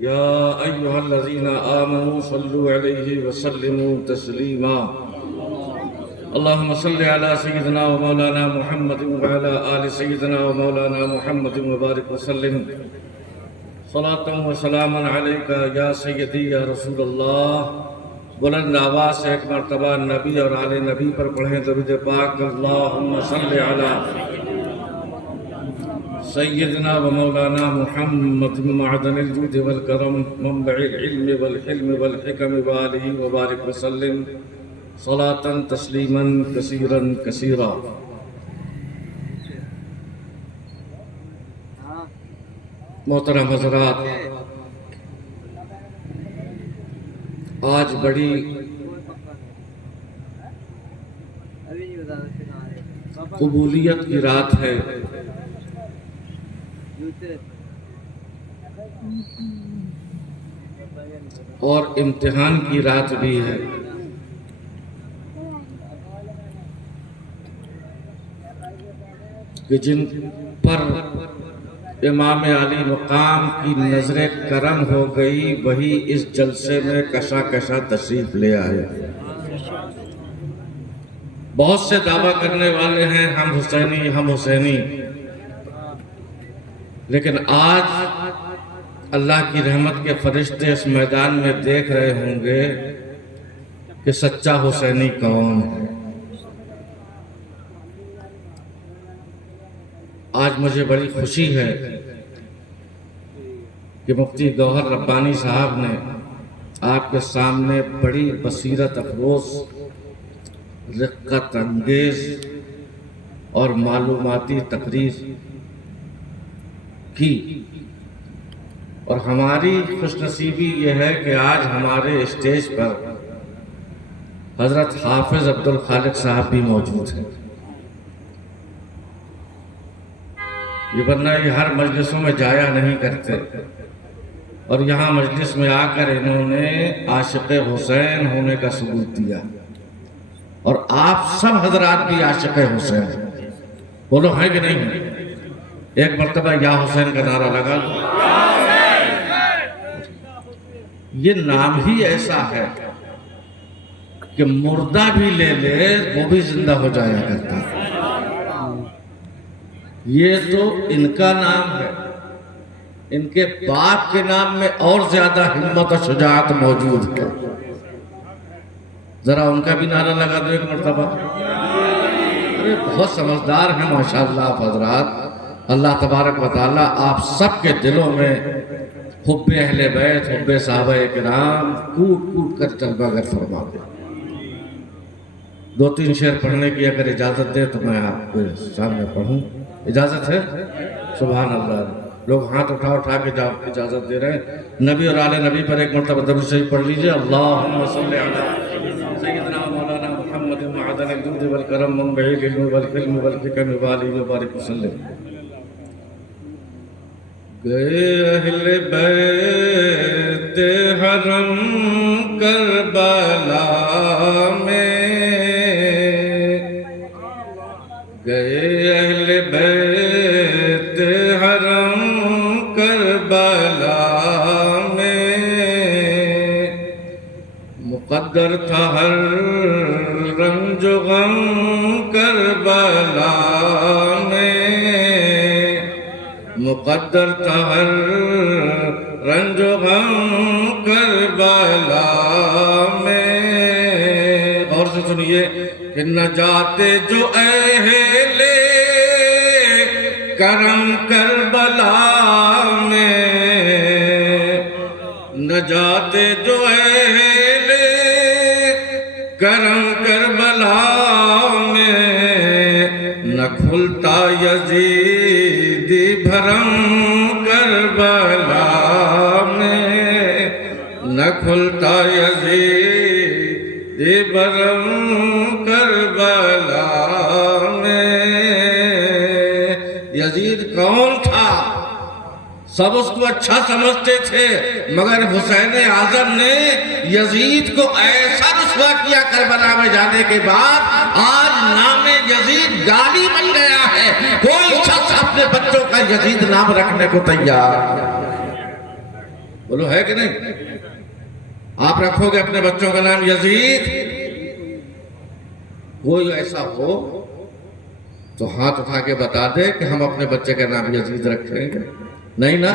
يا أيها الذين آمنوا صلوا عليه وسلموا تسليما اللهم صل على سيدنا ومولانا محمد وعلى آل سيدنا ومولانا محمد وبارك وسلم صلاة وسلاما عليك يا سيدي يا رسول اللہ. بلند آواز سے ایک مرتبہ نبی اور آل نبی پر پڑھیں درود پاک. اللہم صل علی سیدنا و مولانا محمد معدن الجود والکرم منبع العلم والحلم والحکم وآلہ وبارک وسلم صلاة تسلیما کثیرا کثیرا. محترم حضرات، آج بڑی قبولیت کی رات ہے اور امتحان کی رات بھی ہے. کہ جن پر امام علی مقام کی نظر کرم ہو گئی وہی اس جلسے میں کشا کشا تشریف لے آئے. بہت سے دعویٰ کرنے والے ہیں ہم حسینی ہم حسینی، لیکن آج اللہ کی رحمت کے فرشتے اس میدان میں دیکھ رہے ہوں گے کہ سچا حسینی کون ہے. آج مجھے بڑی خوشی ہے کہ مفتی گوہر ربانی صاحب نے آپ کے سامنے بڑی بصیرت افروز، رقت انگیز اور معلوماتی تقریر کی. اور ہماری خوش نصیبی یہ ہے کہ آج ہمارے اسٹیج پر حضرت حافظ عبدالخالق صاحب بھی موجود ہیں. یہ ورنہ یہ ہر مجلسوں میں جایا نہیں کرتے، اور یہاں مجلس میں آ کر انہوں نے عاشق حسین ہونے کا ثبوت دیا. اور آپ سب حضرات بھی عاشق حسین ہیں. بولو ہیں کہ نہیں؟ ایک مرتبہ یا حسین کا نعرہ لگا دو. یہ نام ہی ایسا ہے کہ مردہ بھی لے لے وہ بھی زندہ ہو جایا کرتا ہے. یہ تو ان کا نام ہے، ان کے باپ کے نام میں اور زیادہ ہمت و شجاعت موجود ہے. ذرا ان کا بھی نعرہ لگا دو ایک مرتبہ. ارے بہت سمجھدار ہیں ماشاءاللہ آپ حضرات. اللہ تبارک و تعالیٰ آپ سب کے دلوں میں حب اہل بیت، حب صحابہ کرام کوٹ کوٹ کر جلوہ گر فرما دے. دو تین شعر پڑھنے کی اگر اجازت دے تو میں آپ کے سامنے پڑھوں. اجازت ہے؟ سبحان اللہ. لوگ ہاتھ اٹھا اٹھا کے اجازت دے رہے ہیں. نبی اور آل نبی پر ایک مرتبہ درود شریف پڑھ لیجئے. اللہم صلی علی سیدنا مولانا محمد معدن الجود والکرم منبع العلم والحلم والحکم وآلہ وبارک وسلم. گئے اہل بیت حرم کربلا میں، گئے اہل بیت حرم کربلا میں، مقدر تھا ہر رنج و غم کربلا میں، مقدر تھا ہر رنج و غم کربلا میں. غور سے سنیے کہ نجات جو اہل کرم کربلا میں، نجات جو اہل کرم کربلا میں، نہ کھلتا یزیدی بھرم کربلا میں، نہ کھلتا یزیدی بھرم کربلا میں. یزید کون تھا؟ سب اس کو اچھا سمجھتے تھے، مگر حسین اعظم نے یزید کو ایسا رسوا کیا کربلا میں جانے کے بعد آج نام یزید گالی بن گیا ہے. کوئی شخص اپنے بچوں کا یزید نام رکھنے کو تیار. بولو ہے کہ نہیں؟ آپ رکھو گے اپنے بچوں کا نام یزید؟ کوئی ایسا ہو تو ہاتھ اٹھا کے بتا دے کہ ہم اپنے بچے کا نام یزید رکھیں گے؟ نہیں نا؟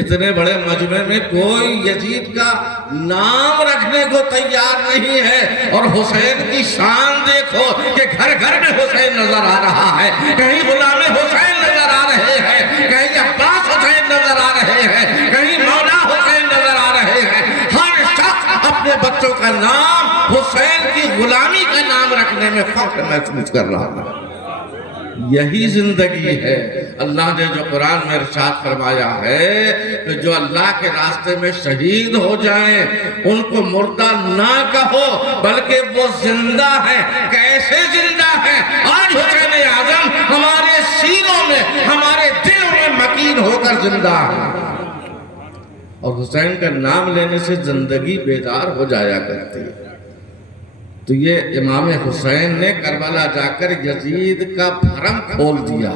اتنے بڑے مجمع میں کوئی یزید کا نام رکھنے کو تیار نہیں ہے. اور حسین کی شان دیکھو کہ گھر گھر میں حسین نظر آ رہا ہے. کہیں غلام حسین نظر آ رہے ہیں, کہیں عباس حسین نظر آ رہے ہیں, کہیں مولا حسین نظر آ رہے ہیں. ہر شخص اپنے بچوں کا نام حسین کی غلامی کا نام رکھنے میں فخر محسوس کر رہا ہے. یہی زندگی ہے. اللہ نے جو قرآن میں ارشاد فرمایا ہے کہ جو اللہ کے راستے میں شہید ہو جائیں ان کو مردہ نہ کہو بلکہ وہ زندہ ہیں. کیسے زندہ ہیں؟ آج حسین اعظم ہمارے سینوں میں, ہمارے دلوں میں مکین ہو کر زندہ ہے. اور حسین کا نام لینے سے زندگی بیدار ہو جایا کرتی ہے. تو یہ امام حسین نے کربلا جا کر یزید کا بھرم کھول دیا.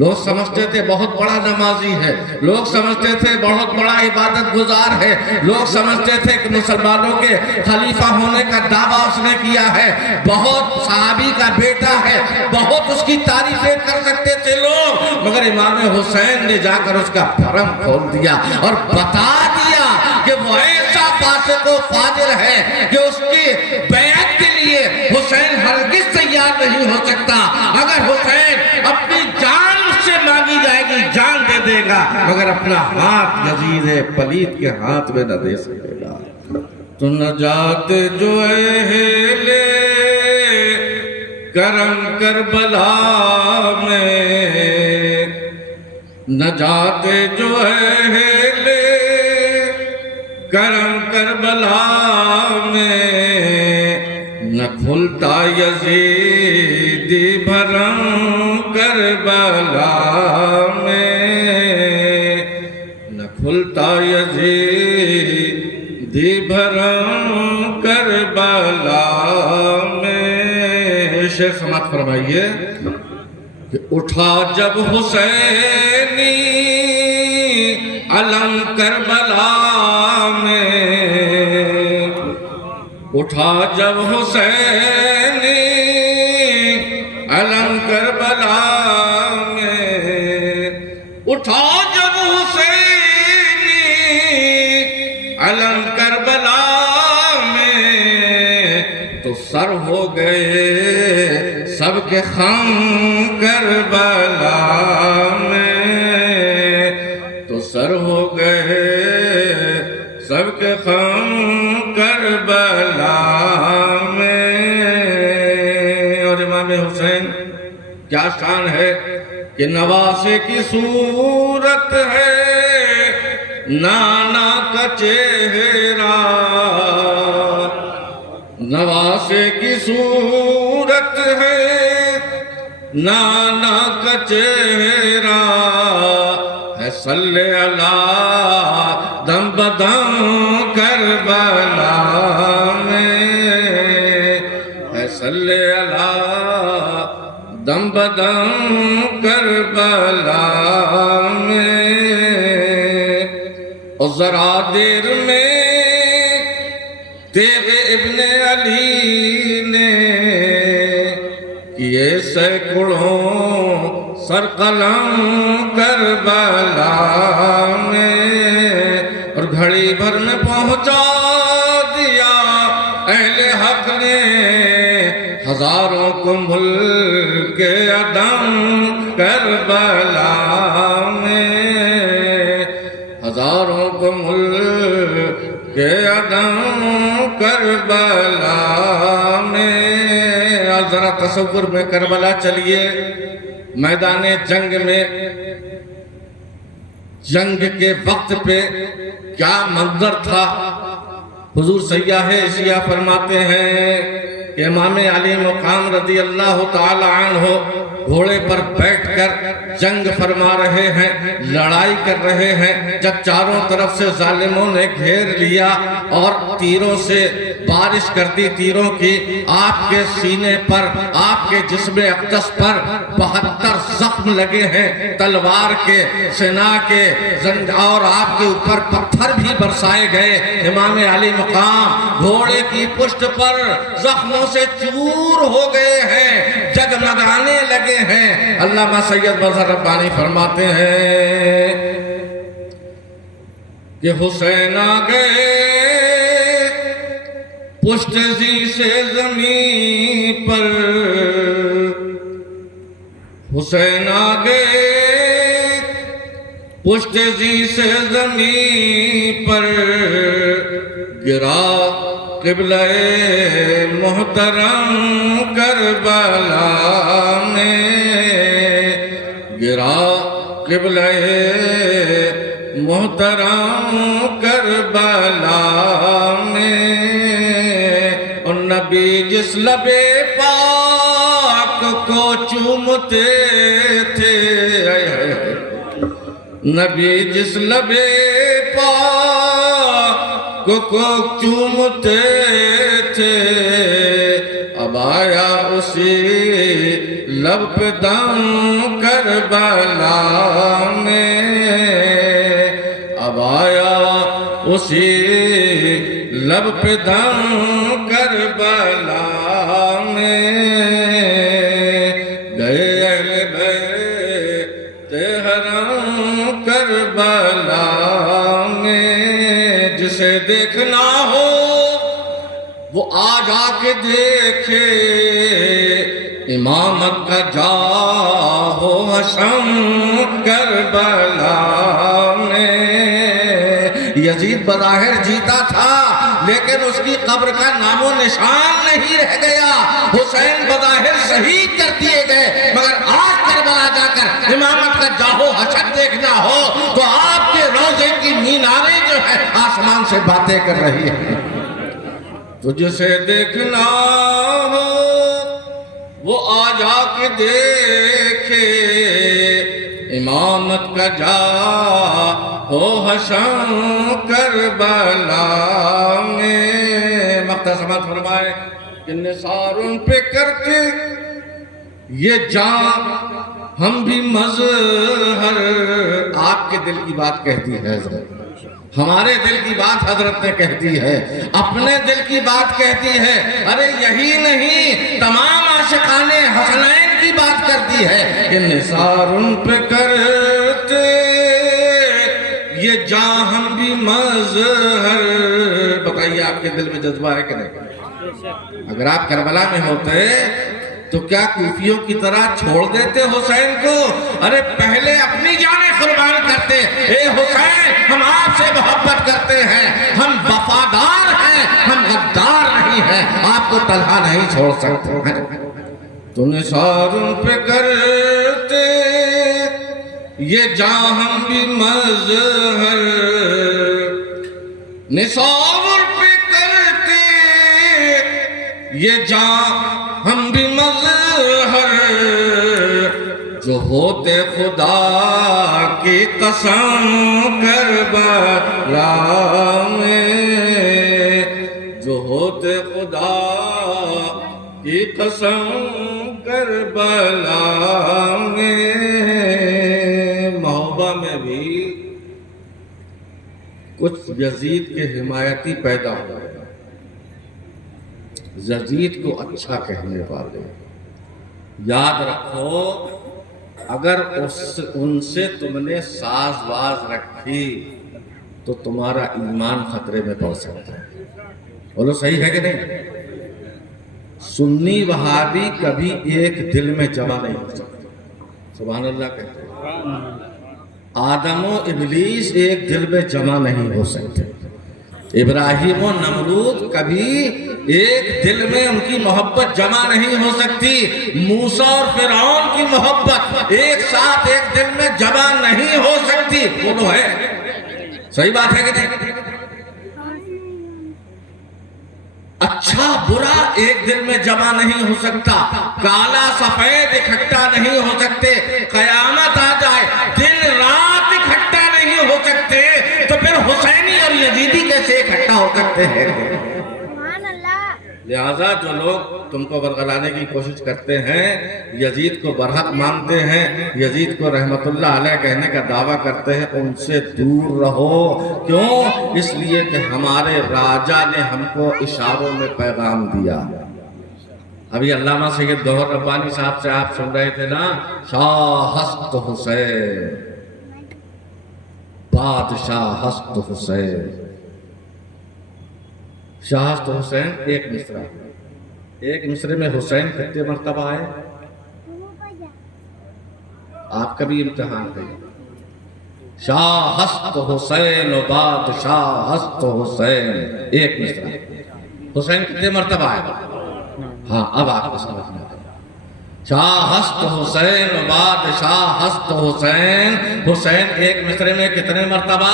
لوگ سمجھتے تھے بہت بڑا نمازی ہے, لوگ سمجھتے تھے بہت بڑا عبادت گزار ہے, لوگ سمجھتے تھے کہ مسلمانوں کے خلیفہ ہونے کا دعویٰ اس نے کیا ہے, بہت صحابی کا بیٹا ہے, بہت اس کی تعریفیں کر سکتے تھے لوگ. مگر امام حسین نے جا کر اس کا بھرم کھول دیا اور بتا دیا کہ وہ ایسا فاسق و فاجر ہے کہ اس کی بیعت کے لیے حسین ہرگز تیار نہیں ہو سکتا. اگر حسین اپنی جان اس سے مانگی جائے گی جان دے دے گا, مگر اپنا ہاتھ یزید پلید کے ہاتھ میں نہ دے سکے گا. تو نجات جو اہل کرم کربلا میں, نجات جو اہل کرم کربلا میں, نہ کھلتا یزیدی بھرم کربلا میں, نہ کھلتا یزیدی بھرم کربلا میں. شیخ سماعت فرمائیے کہ اٹھا جب حسینی علم کربلا میں, اٹھا جب حسینی علم کربلا میں, اٹھا جب حسینی علم کربلا میں, تو سر ہو گئے سب کے خم کربلا میں, تو سر ہو گئے سب کے خم کربلا میں. اور امام حسین کیا شان ہے کہ نواسے کی صورت ہے نانا کا چہرہ, نواسے کی صورت ہے نانا کا چہرہ ہے, صلی اللہ دم بدم کربلا میں ہے, صلی اللہ دم بدم کربلا میں. اور ذرا دیر میں تیرے ابن علی نے کیے سینکڑوں سر قلم کربلا میں, اور گھڑی بھر میں پہنچا دیا اہل حق نے ہزاروں کو ملک عدم کربلا میں, ہزاروں کو ملک عدم کربلا میں. ذرا تصور میں کربلا چلیے, میدان جنگ میں, جنگ کے وقت پہ کیا منظر تھا. حضور سیاح اشیاء فرماتے ہیں کہ امام علی مقام رضی اللہ تعالی عنہ گھوڑے پر بیٹھ کر جنگ فرما رہے ہیں, لڑائی کر رہے ہیں, جب چاروں طرف سے ظالموں نے گھیر لیا اور تیروں سے بارش کر دی تیروں کی, آپ کے سینے پر, آپ کے جسم اقدس پر 72 زخم لگے ہیں تلوار کے, سنا کے, اور آپ کے اوپر پتھر برسائے گئے. امام علی مقام گھوڑے کی پشت پر زخموں سے چور ہو گئے ہیں، جگمگانے لگے ہیں. علامہ سید مظہر ربانی فرماتے ہیں کہ حسین آ گئے پشت زی سے زمین پر، حسین آ گئے پشت زی سے زمین پر، گرا قبلہ محترم کربلا میں، گرا قبلہ محترم کربلا میں. اور نبی جس لب پاک کو چومتے تھے، نبی جس لب پاک کو چومتے تھے، اب آیا اسی لب پہ دم کربلا میں، اب آیا اسی لب پہ دم کربلا میں. گئے اہل بیت حرم کربلا میں، جسے دیکھنا ہو وہ آ جا کے دیکھے، امامت کا جا ہو حشم کربلا میں. یزید بظاہر جیتا تھا لیکن اس کی قبر کا نام و نشان نہیں رہ گیا. حسین بظاہر شہید کر دیے گئے، مگر آج کربلا جا کر امامت کا جاہو حشر دیکھنا ہو تو آپ کے روضے کی میناریں جو ہے آسمان سے باتیں کر رہی ہیں. تو جسے دیکھنا ہو وہ آ جا کے دیکھے، امامت کا جا ہو حشم کربلا میں. مختصراً فرمائے کہ نثار ان پہ کرتے یہ جان ہم بھی مظہر. آپ کے دل کی بات کہتی ہے حضرت، ہمارے دل کی بات حضرت نے کہتی ہے، اپنے دل کی بات کہتی ہے. ارے یہی نہیں، تمام عاشقان حسنین کی بات کرتی ہے کہ نثار ان پہ کرتے یہ جاں ہم بھی مظہر. بتائیے آپ کے دل میں جذبہ ہے کہ نہیں؟ اگر آپ کربلا میں ہوتے تو کیا کوفیوں کی طرح چھوڑ دیتے حسین کو؟ ارے پہلے اپنی جانیں قربان کرتے. اے حسین، ہم آپ سے محبت کرتے ہیں، ہم وفادار ہیں، ہم غدار نہیں ہیں، آپ کو تنہا نہیں چھوڑ سکتے. تو نثار ان پہ کرتے یہ جاں ہم بھی مظہر، نثار ان پہ کرتے یہ جاں ہم بھی مظہر، جو ہوتے خدا کی قسم کربلا میں، جو ہوتے خدا کی قسم کربلا میں. محبہ میں بھی کچھ یزید کے حمایتی پیدا ہو گئے، یزید کو اچھا کہنے والے. یاد رکھو اگر ان سے تم نے ساز باز رکھی تو تمہارا ایمان خطرے میں پڑ سکتا ہے. بولو صحیح ہے کہ نہیں؟ سنی وہابی کبھی ایک دل میں جمع نہیں ہو سکتے. سبحان اللہ کہتے ہیں. آدم و ابلیس ایک دل میں جمع نہیں ہو سکتے. ابراہیم و نمرود کبھی ایک دل میں ان کی محبت جمع نہیں ہو سکتی. موسیٰ اور فرعون کی محبت ایک ساتھ ایک دل میں جمع نہیں ہو سکتی. وہ تو ہے، صحیح بات ہے کہ نہیں؟ اچھا برا ایک دل میں جمع نہیں ہو سکتا، کالا سفید اکٹھا نہیں ہو سکتے. قیامت آ جائے دن رات اکٹھا نہیں ہو سکتے تو پھر حسینی اور یزیدی کیسے اکٹھا ہو سکتے ہیں؟ لہذا جو لوگ تم کو برگلانے کی کوشش کرتے ہیں، یزید کو برحق مانتے ہیں، یزید کو رحمت اللہ علیہ کہنے کا دعویٰ کرتے ہیں، ان سے دور رہو۔ کیوں؟ اس لیے کہ ہمارے راجا نے ہم کو اشاروں میں پیغام دیا۔ ابھی علامہ سید گوہر ربانی صاحب سے آپ سن رہے تھے نا، شاہ ہست حسین، بادشاہ ہست حسین۔ شاہ ہست حسین ایک مصرع، ایک مصرے میں حسین کتنے مرتبہ آئے؟ آپ کا بھی امتحان کریں۔ شاہ ہست حسین و بادشاہ ہست حسین، ایک مصرع۔ حسین کتنے مرتبہ آئے؟ ہاں اب آپ کو سمجھنا ہے۔ شاہ ہست حسین و بادشاہ ہست حسین، حسین ایک مصرے میں کتنے مرتبہ؟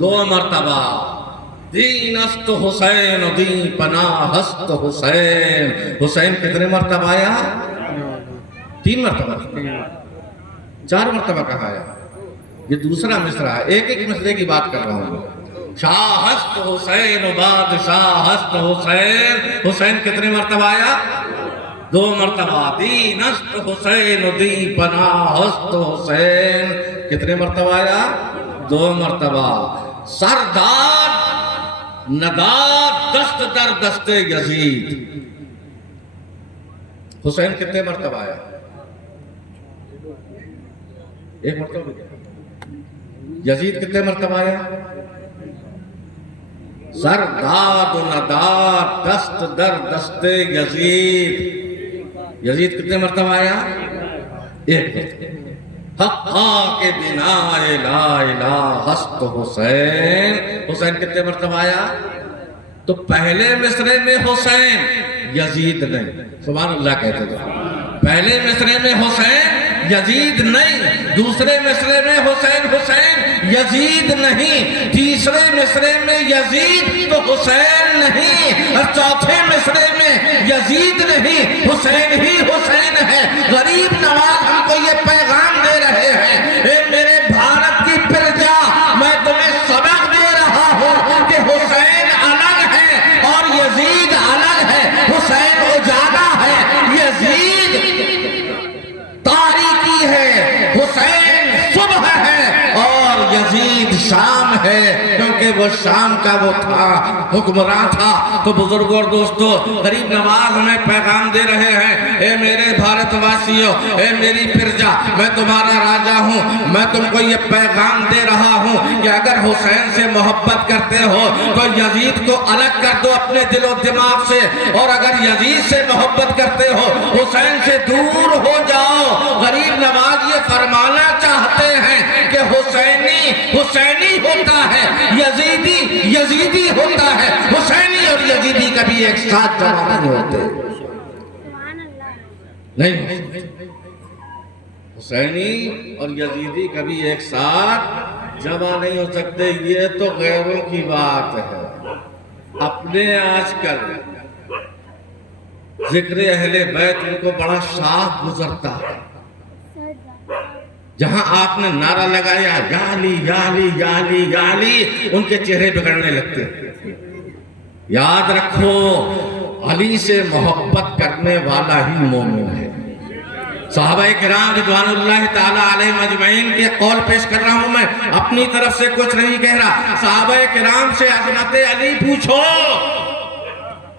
2 مرتبہ۔ دین است حسین و دین پناہ ہست حسین، حسین کتنے مرتبہ آیا؟ 3 مرتبہ، 4 مرتبہ کہا آیا؟ یہ دوسرا مصرع ہے، ایک ایک مصرے کی بات کر رہا ہوں۔ شاہ ہست حسین و بادشاہ ہست حسین، حسین کتنے مرتبہ آیا؟ 2 مرتبہ۔ دین است حسین و دین پناہ ہست حسین، کتنے مرتبہ آیا؟ 2 مرتبہ۔ سردار نداد دست در دست یزید، حسین کتنے مرتبہ آیا؟ 1 مرتبہ۔ یزید کتنے مرتبہ آیا؟ سرداد و نداد دست در دست یزید، یزید کتنے مرتبہ آیا؟ 1 مرتبہ۔ حقا کے بنا لا الہ ہست حسین، حسین کتنے مرتبہ آیا؟ تو پہلے مصرے میں حسین، یزید نہیں، سبحان اللہ کہتے تھے، پہلے مصرے میں حسین، یزید نہیں، دوسرے مصرے میں حسین حسین، یزید نہیں، تیسرے مصرے میں یزید تو حسین نہیں، اور چوتھے مصرے میں یزید نہیں، حسین ہی حسین ہے۔ غریب نواز ہم کو یہ پیغام دے رہے ہیں، اے میرے بھارت کی پرجا، میں تمہیں سبق دے رہا ہوں کہ حسین الگ ہے اور یزید الگ ہے۔ حسین اجالا ہے، یزید تاریکی ہے، حسین صبح ہے اور یزید شام ہے، کیونکہ وہ شام کا وہ تھا، حکمراں تھا۔ تو بزرگوں اور دوستو، غریب نواز ہمیں پیغام دے رہے ہیں، اے میرے بھارت واسیوں، اے میری پرجا، میں تمہارا راجا ہوں، میں تم کو یہ پیغام دے رہا ہوں کہ اگر حسین سے محبت کرتے ہو تو یزید کو الگ کر دو اپنے دل و دماغ سے، اور اگر یزید سے محبت کرتے ہو حسین سے دور ہو جاؤ۔ غریب نواز یہ فرمانا چاہتے ہیں کہ حسینی حسینی ہوتا ہے، یزیدی یزیدی ہوتا ہے، حسینی اور یزیدی کبھی ایک ساتھ جمع نہیں ہوتے، نہیں، حسینی اور یزیدی کبھی ایک ساتھ جمع نہیں ہو سکتے۔ یہ تو غیروں کی بات ہے، اپنے آج کل ذکر اہل بیت ان کو بڑا شاخ گزرتا ہے، جہاں آپ نے نعرہ لگایا یا علی یا علی یا علی یا علی، ان کے چہرے بگڑنے لگتے۔ یاد رکھو، علی سے محبت کرنے والا ہی مومن ہے۔ صحابہ کرام رضوان اللہ تعالیٰ علیہ مجمعین کے قول پیش کر رہا ہوں، میں اپنی طرف سے کچھ نہیں کہہ رہا۔ صحابہ کرام سے عظمت علی پوچھو،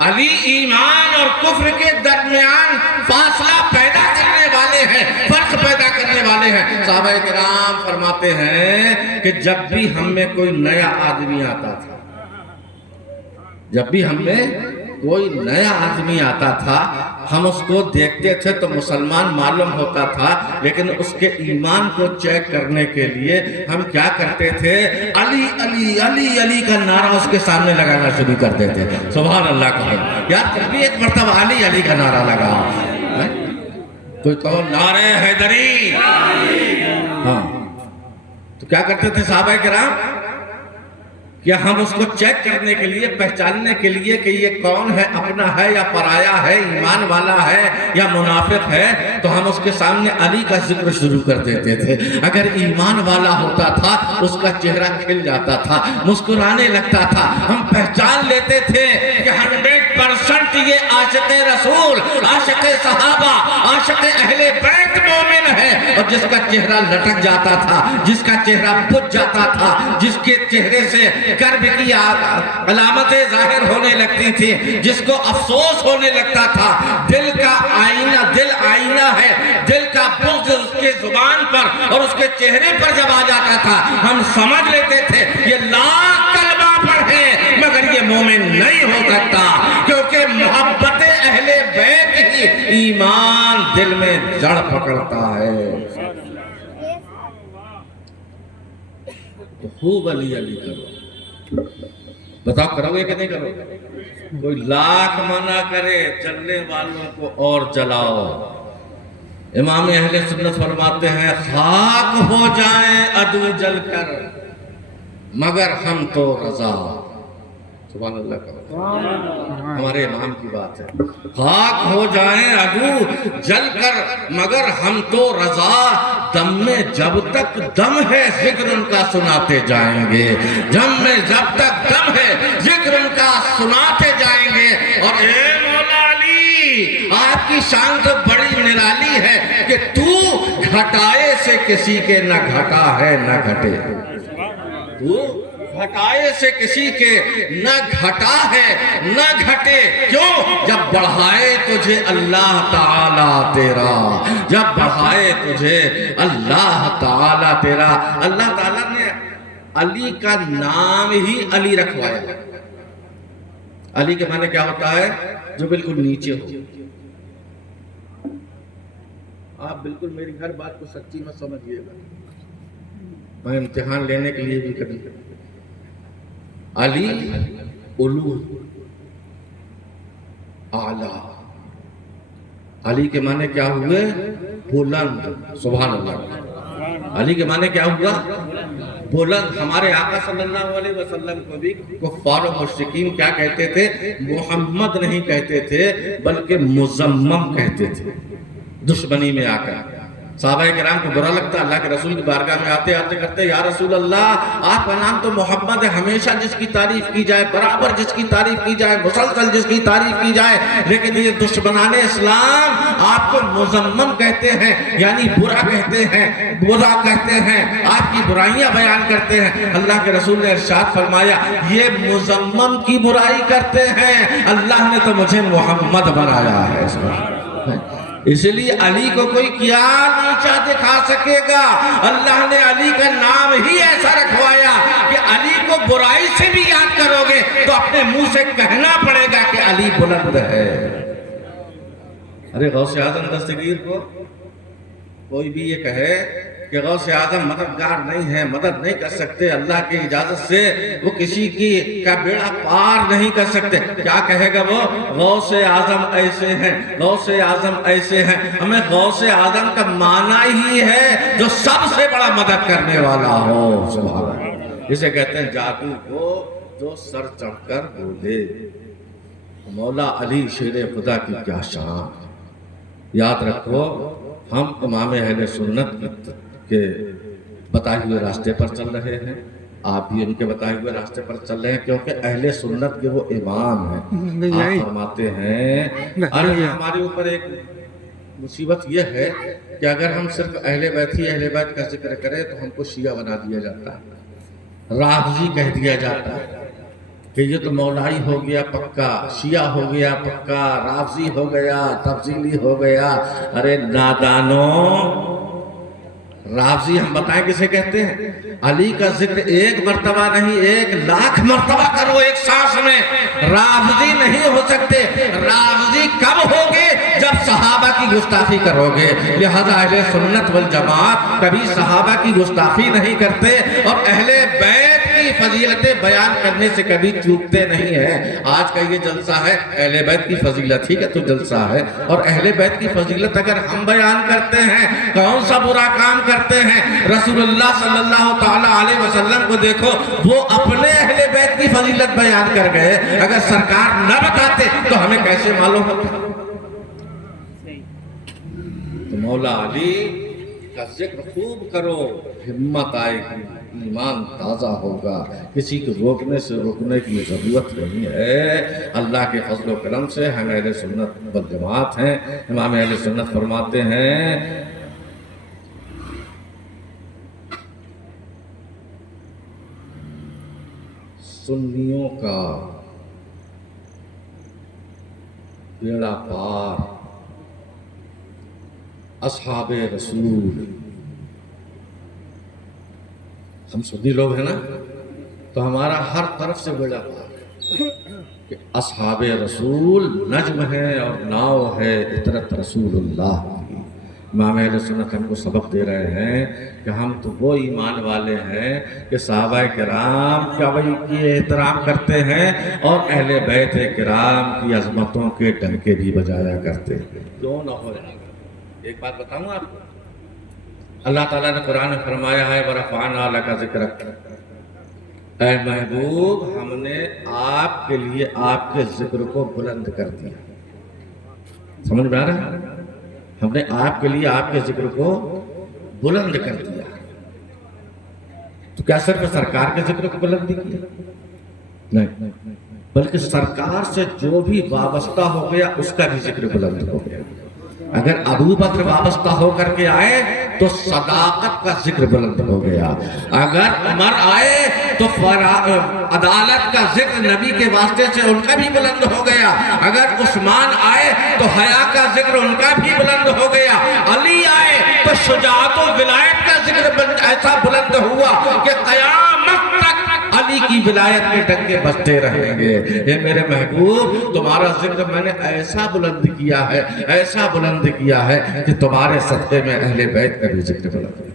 علی ایمان اور کفر کے درمیان فاصلہ پیدا کرنے والے ہیں، فرق پیدا کرنے والے ہیں۔ صحابہ کرام فرماتے ہیں کہ جب بھی ہم میں کوئی نیا آدمی آتا تھا، جب بھی ہم میں کوئی نیا آدمی آتا تھا، ہم اس کو دیکھتے تھے تو مسلمان معلوم ہوتا تھا، لیکن اس کے ایمان کو چیک کرنے کے لیے ہم کیا کرتے تھے؟ علی علی علی علی کا نعرہ اس کے سامنے لگانا شروع کر دیتے تھے۔ سبحان اللہ کہے یار، جب بھی ایک مرتبہ علی علی کا نعرہ لگا، کوئی کہو نعرہ حیدری، ہاں، تو کیا کرتے تھے صحابہ کرام؟ یا ہم اس کو چیک کرنے کے لیے، پہچاننے کے لیے کہ یہ کون ہے، اپنا ہے یا پرایا ہے، ایمان والا ہے یا منافق ہے، تو ہم اس کے سامنے علی کا ذکر شروع کر دیتے تھے۔ اگر ایمان والا ہوتا تھا اس کا چہرہ کھل جاتا تھا، مسکرانے لگتا تھا، ہم پہچان لیتے تھے کہ 100% کہ یہ عاشق رسول، عاشق صحابہ، عاشق اہل بیت مومن ہے، اور جس کا چہرہ لٹک جاتا تھا، جس کا چہرہ بجھ جاتا تھا، جس کے چہرے سے کرب کی علامتیں ظاہر ہونے لگتی تھی، جس کو افسوس ہونے لگتا تھا، دل کا آئینہ، دل آئینہ ہے، دل کا بغض اس کے زبان پر اور اس کے چہرے پر جب آ جاتا تھا، ہم سمجھ لیتے تھے یہ لاکھ کلمہ پڑھے مگر یہ مومن نہیں ہو سکتا، کیونکہ محبت اہل بیت ہی ایمان دل میں جڑ پکڑتا ہے۔ تو خوب علی علی کرو، بتاؤ کرو گے کہ نہیں کرو گے؟ کوئی لاکھ منع کرے جلنے والوں کو اور جلاؤ۔ امام اہل سنت فرماتے ہیں خاک ہو جائیں عدو جل کر مگر ہم تو رضا۔ سبحان اللہ کرو، ہمارے امام کی بات ہے، خاک ہو جائیں عدو جل کر مگر ہم تو رضا، دم میں جب تک دم ہے ذکر ان کا سناتے جائیں گے، دم میں جب تک دم ہے ذکر ان کا سناتے جائیں گے۔ اور اے مولا علی، آپ کی شان تو بڑی نرالی ہے کہ تو گھٹائے سے کسی کے نہ گھٹا ہے نہ گھٹے، تو گھٹائے سے کسی کے نہ گھٹا ہے نہ گھٹے، کیوں؟ جب بڑھائے تجھے اللہ تعالیٰ تیرا، جب بڑھائے تجھے اللہ تعالیٰ تیرا۔ اللہ تعالیٰ نے علی کا نام ہی علی رکھوایا۔ علی کے معنی کیا ہوتا ہے؟ جو بالکل نیچے ہو۔ آپ بالکل میری ہر بات کو سچی میں سمجھئے گا، میں امتحان لینے کے لیے بھی کبھی علی علو اعلیٰ، علی کے معنی کیا ہوئے؟ بلند۔ سبحان اللہ، علی کے معنی کیا ہوا؟ بلند۔ ہمارے آقا صلی اللہ علیہ وسلم کو بھی کفار و مشرکین کیا کہتے تھے؟ محمد نہیں کہتے تھے بلکہ مزمم کہتے تھے، دشمنی میں آ کر۔ صحابہ کرام کو برا لگتا، اللہ کے رسول کی بارگاہ میں آتے آتے کرتے یا رسول اللہ آپ کا نام تو محمد ہے، ہمیشہ جس کی تعریف کی جائے، برابر جس کی تعریف کی جائے، مسلسل جس کی تعریف کی جائے، لیکن یہ دشمنان اسلام آپ کو مذمم کہتے ہیں، یعنی برا کہتے ہیں، برا کہتے ہیں، آپ کی برائیاں بیان کرتے ہیں۔ اللہ کے رسول نے ارشاد فرمایا یہ مذمم کی برائی کرتے ہیں، اللہ نے تو مجھے محمد بنایا ہے۔ اس لیے علی کو کوئی کیا نیچا دکھا سکے گا؟ اللہ نے علی کا نام ہی ایسا رکھوایا کہ علی کو برائی سے بھی یاد کرو گے تو اپنے منہ سے کہنا پڑے گا کہ علی بلند ہے۔ ارے غوث اعظم دستگیر کو کوئی بھی یہ کہے کہ غوث اعظم مددگار نہیں ہے، مدد نہیں کر سکتے، اللہ کی اجازت سے وہ کسی کی کا بیڑا پار نہیں کر سکتے، کیا کہے گا وہ؟ غوث اعظم ایسے ہیں، غوث اعظم ایسے ہیں۔ ہمیں غوث اعظم کا معنی ہی ہے جو سب سے بڑا مدد کرنے والا ہو۔ سبحان اللہ، جسے کہتے ہیں جادو کو جو سر چڑھ کر بولے۔ مولا علی شیر خدا کی کیا شان۔ یاد رکھو ہم امام اہل سنت کے بتائے ہوئے راستے پر چل رہے ہیں، آپ بھی ان کے بتائے ہوئے راستے پر چل رہے ہیں، کیونکہ اہل سنت کے وہ امام ہیں۔ آپ فرماتے ہیں اور ہمارے اوپر ایک مصیبت یہ ہے کہ اگر ہم صرف اہل بیت ہی اہل بیت کا ذکر کریں تو ہم کو شیعہ بنا دیا جاتا ہے، رافضی کہہ دیا جاتا ہے کہ یہ تو مولائی ہو گیا پکا، شیعہ ہو گیا پکا، رافضی ہو گیا، تفضیلی ہو گیا۔ ارے نادانوں، رافضی ہم بتائیں کسے کہتے ہیں؟ علی کا ذکر ایک مرتبہ نہیں 1,00,000 مرتبہ کرو ایک سانس میں، رافضی نہیں ہو سکتے۔ رافضی کب ہوگے؟ جب صحابہ کی گستاخی کرو گے۔ لہذا اہل سنت والجماعت کبھی صحابہ کی گستاخی نہیں کرتے اور اہل بیت کی فضیلتیں بیان کرنے سے کبھی چوکتے نہیں ہیں۔ آج کا یہ جلسہ ہے اہل بیت کی فضیلت ہی کا تو جلسہ ہے، اور اہل بیت کی فضیلت اگر ہم بیان کرتے ہیں کون سا برا کام کرتے ہیں؟ رسول اللہ صلی اللہ تعالیٰ علیہ وسلم کو دیکھو، وہ اپنے اہل بیت کی فضیلت بیان کر گئے، اگر سرکار نہ بتاتے تو ہمیں کیسے معلوم ہوتا؟ تو مولا علی کا ذکر خوب کرو، ہمت آئے گی، ایمان تازہ ہوگا، کسی کو روکنے سے روکنے کی ضرورت نہیں ہے۔ اللہ کے فضل و کرم سے ہم اہل سنت والجماعت ہیں۔ امام اہل سنت فرماتے ہیں سنیوں کا بیڑا پار اصحاب رسول، ہم سنی لوگ ہیں نا، تو ہمارا ہر طرف سے بیڑا پار ہے کہ اصحاب رسول نجم ہے اور ناؤ ہے اطرت رسول اللہ کی۔ امام اہل سنت ہم کو سبق دے رہے ہیں کہ ہم تو وہ ایمان والے ہیں کہ صحابہ کرام کی احترام کرتے ہیں اور اہل بیت کرام کی عظمتوں کے ڈنکے بھی بجایا کرتے ہیں۔ کیوں نہ ہو جائے گا؟ ایک بات بتاؤں آپ کو، اللہ تعالیٰ نے قرآن میں فرمایا ہے وَرَفَعْنَا لَكَ ذِكْرَكَ، اے محبوب ہم نے آپ کے لیے آپ کے ذکر کو بلند کر دیا۔ سمجھ میں آ رہا ہے؟ ہم نے آپ کے لیے آپ کے ذکر کو بلند کر دیا۔ تو کیا صرف سرکار کے ذکر کو بلند کیا؟ نہیں، بلکہ سرکار سے جو بھی وابستہ ہو گیا اس کا بھی ذکر بلند ہو گیا۔ اگر ابو بکر وابستہ ہو کر کے آئے تو صداقت کا ذکر بلند ہو گیا، اگر عمر آئے تو عدالت کا ذکر نبی کے واسطے سے ان کا بھی بلند ہو گیا، اگر عثمان آئے تو حیا کا ذکر ان کا بھی بلند ہو گیا، علی آئے تو شجاعت و ولایت کا ذکر ایسا بلند ہوا کہ قیامت تک علی کی ولایت کے ڈنکے بجتے رہیں گے۔ اے میرے محبوب تمہارا ذکر میں نے ایسا بلند کیا ہے، ایسا بلند کیا ہے کہ تمہارے صدقے میں اہل بیت کا بھی ذکر بلند ہے۔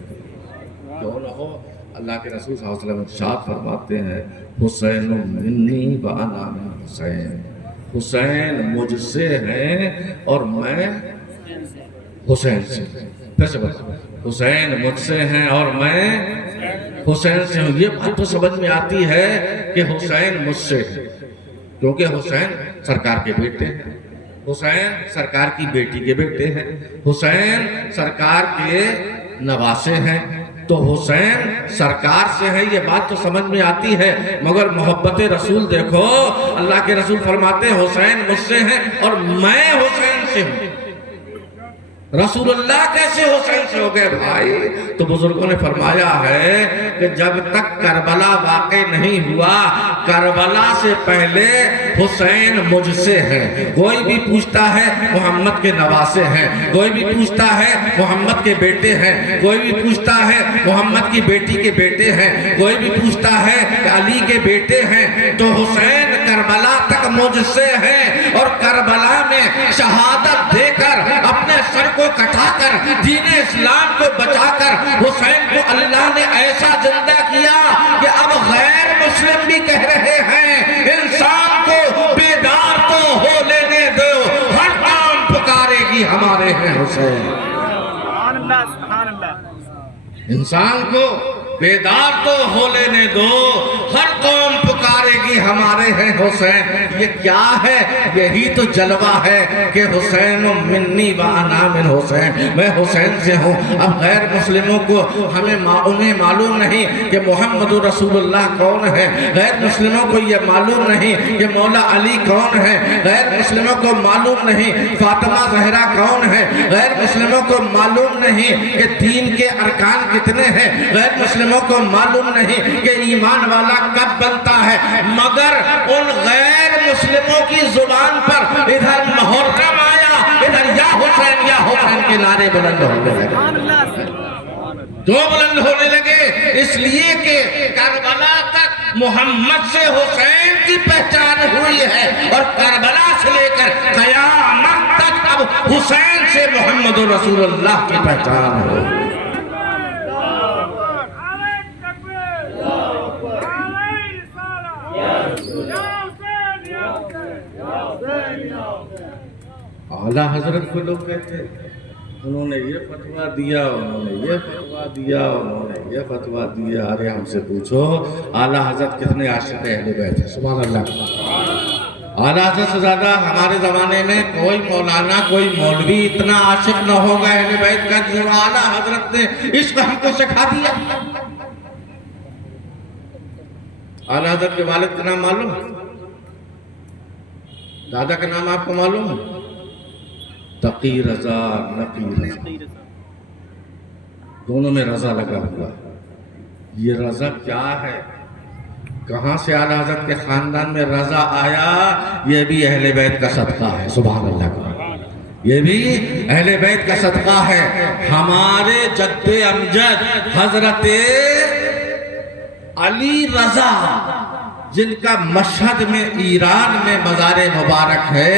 کیوں نہ ہو؟ اللہ کے رسول صلی اللہ علیہ وسلم ارشاد فرماتے ہیں حسین منی وانا من حسین، حسین مجھ سے ہیں اور میں حسین سے۔ پھر سے بات، حسین مجھ سے ہیں اور میں حسین سے ہوں۔ یہ بات تو سمجھ میں آتی ہے کہ حسین مجھ سے ہے، کیونکہ حسین سرکار کے بیٹے ہیں، حسین سرکار کی بیٹی کے بیٹے ہیں، حسین سرکار کے نواسے ہیں، تو حسین سرکار سے ہے، یہ بات تو سمجھ میں آتی ہے، مگر محبت رسول دیکھو، اللہ کے رسول فرماتے ہیں حسین مجھ سے ہیں اور میں حسین سے ہوں۔ رسول اللہ کیسے حسین سے ہو گئے بھائی؟ تو بزرگوں نے فرمایا ہے کہ جب تک کربلا واقع نہیں ہوا، کربلا سے پہلے حسین مجھ سے ہے۔ کوئی بھی پوچھتا ہے محمد کے نواسے ہیں، کوئی بھی پوچھتا ہے محمد کے بیٹے ہیں، کوئی بھی پوچھتا ہے محمد کی بیٹی کے بیٹے ہیں، کوئی بھی پوچھتا ہے کہ علی کے بیٹے ہیں، تو حسین کربلا تک مجھ سے ہے، اور کربلا میں شہادت دے کر اپنے سر کو کٹا کر دین اسلام کو بچا کر حسین کو اللہ نے ایسا زندہ کیا کہ اب غیر مسلم بھی کہہ رہے ہیں انسان کو بیدار تو ہو لینے دو، ہر کام پکارے گی ہمارے ہیں حسین۔ انسان کو بیدار تو ہو لینے دو، ہر قوم پکارے گی ہمارے ہیں حسین۔ یہ کیا ہے؟ یہی تو جلوہ ہے کہ حسین منی وانا من حسین، میں حسین سے ہوں۔ اب غیر مسلموں کو انہیں معلوم نہیں کہ محمد رسول اللہ کون ہے، غیر مسلموں کو یہ معلوم نہیں کہ مولا علی کون ہے، غیر مسلموں کو معلوم نہیں فاطمہ زہرا کون ہے، غیر مسلموں کو معلوم نہیں کہ دین کے ارکان کتنے ہیں، غیر مسلموں کو معلوم نہیں کہ ایمان والا کب بنتا ہے، مگر ان غیر مسلموں کی زبان پر ادھر محرم آیا، ادھر یا حسین کے نعرے بلند ہونے لگے۔ کیوں بلند ہونے لگے؟ اس لیے کہ کربلا تک محمد سے حسین کی پہچان ہوئی ہے، اور کربلا سے لے کر قیامت تک اب حسین سے محمد رسول اللہ کی پہچان ہو۔ اعلیٰ حضرت کو لوگ کہتے ہیں انہوں نے یہ فتویٰ دیا، انہوں نے یہ فتویٰ دیا، انہوں نے یہ فتویٰ دیا۔ ارے ہم سے پوچھو اعلیٰ حضرت کتنے عاشق اہل بیت ہیں؟ سبحان اللہ۔ اعلیٰ حضرت سے زیادہ ہمارے زمانے میں کوئی مولانا کوئی مولوی اتنا عاشق نہ ہوگا اہل بیت کا جو اعلیٰ حضرت نے عشق ہم کو سکھا دیا۔ اعلیٰ حضرت کے والد کا نام معلوم ہے؟ دادا کا نام آپ کو معلوم ہے؟ تقی رضا، نقی رضا، دونوں میں رضا لگا ہوا ہے۔ یہ رضا کیا ہے؟ کہاں سے اعلیٰ حضرت کے خاندان میں رضا آیا؟ یہ بھی اہل بیت کا صدقہ ہے، سبحان اللہ کا، یہ بھی اہل بیت کا صدقہ ہے۔ ہمارے جد امجد حضرت علی رضا، جن کا مشہد میں ایران میں مزار مبارک ہے،